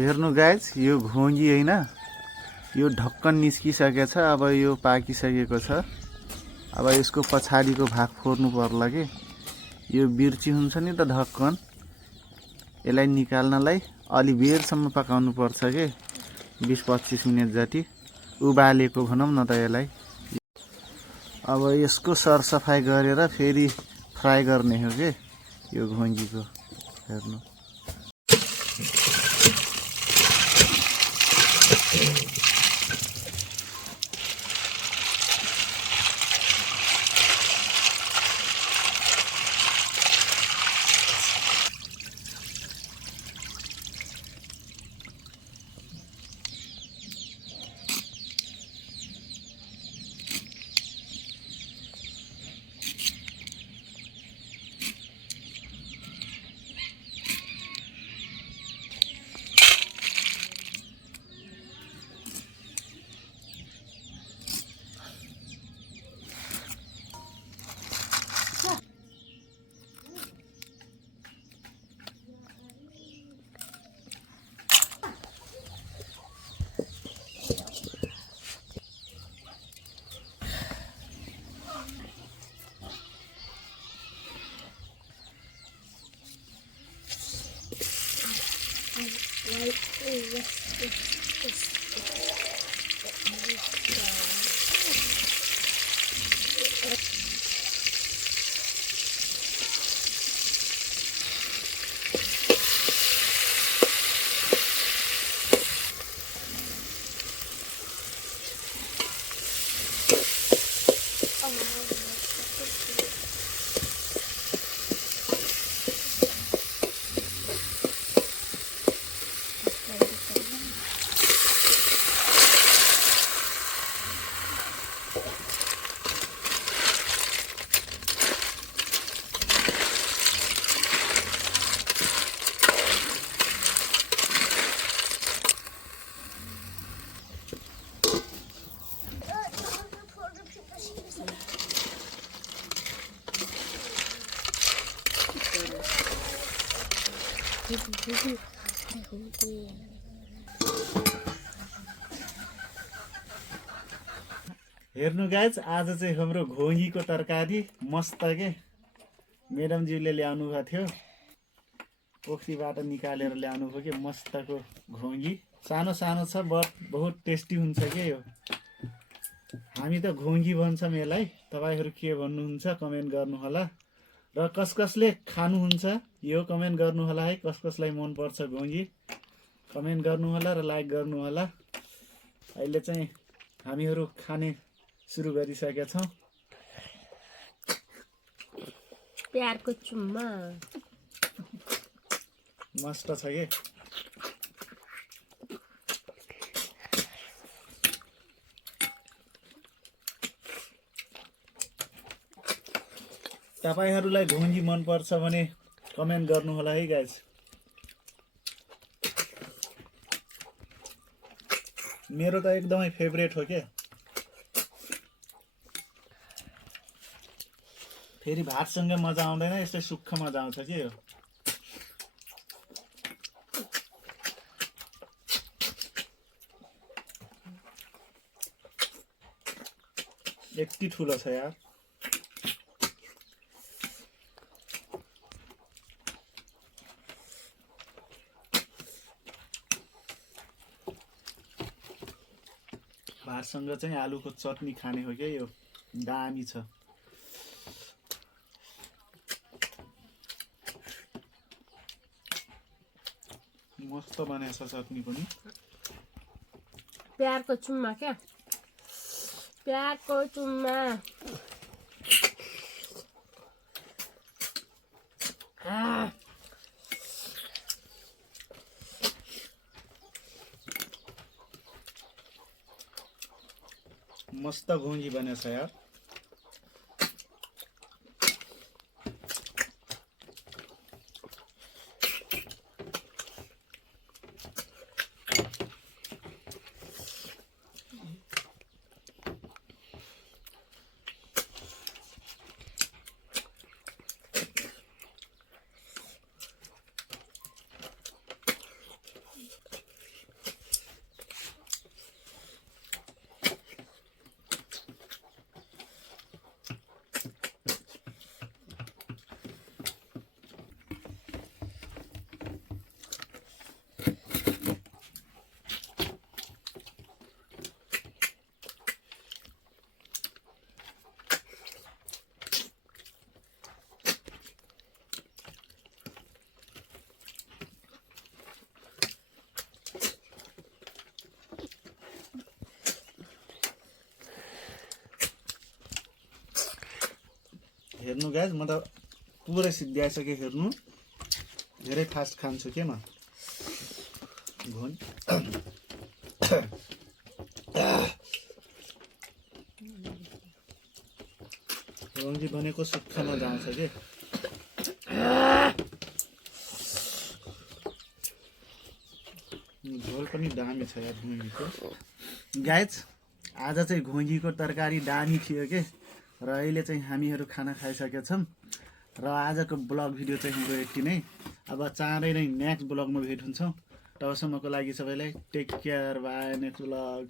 हेर्नु गाइज यो घोङ्गी हैन यो ढक्कन निस्किसकेको छ। अब यो पाकिसकेको छ। अब यसको पछाडिको भाग फोर्नु पर्ला के यो बिर्ची हुन्छ नि त ढक्कन यसलाई निकाल्नलाई अलि बेरसम्म पकाउनु पर्छ के 20-25 मिनेट जति उबालेको भनौँ न त यसलाई। अब यसको सरसफाइ गरेर फेरि फ्राई गर्ने हो के यो घोङ्गीको। हेर्नु हेर्नु गाइज आज चाहिँ हाम्रो घोङ्गीको तरकारी मस्त के मेडमज्यूले ल्याउनु भएको थियो। पोखरीबाट निकालेर ल्याउनु भयो कि मस्तको घोङ्गी। सानो सानो छ बट बहुत टेस्टी हुन्छ के यो। हामी त घोङ्गी भन्छौँ यसलाई। तपाईहरु के भन्नुहुन्छ कमेन्ट गर्नु होला र कसले खानुहुन्छ यो कमेन्ट गर्नु होला है। कसलाई मन पर्छ घोङ्गी कमेन्ट गर्नु होला र लाइक गर्नु होला। अहिले चाहिँ हामीहरु खाने सुरु गरिसकेका छौं। प्यारको चुम्मा मस्त छ के। तपाईहरुलाई घोङ्गी मन पर्छ भने कमेन्ट गर्नु होला है गाइस। मेरो त एकदमै फेभरेट हो के। फेरि भातसँगै मजा आउँदैन यस्तै सुक्खा मजा आउँछ के यो। यति ठुलो छ यार। भातसँग चाहिँ आलुको चटनी खाने हो के यो। दामी छ। मस्त बनेछ चटनी पनि। प्यारको चुम्मा क्या। प्यारको चुम्मा मस्त घोङ्गी बनेछ यार। हेर्नु गाइज म त पुरै सिद्ध्याइसकेँ हेर्नु धेरै फास्ट खान्छु के म घोन रङ्गी भनेको सुक्खामा जान्छ के झोल पनि दामी छ यार घुँगीको गाइज आज चाहिँ घुँगीको तरकारी दामी थियो के र अहिले चाहिँ हामीहरू खाना खाइसकेका छौँ र आजको ब्लग भिडियो चाहिँ हाम्रो यति नै अब चाँडै नै नेक्स्ट ब्लगमा भेट हुन्छौँ तबसम्मको लागि सबैलाई take care bye next blog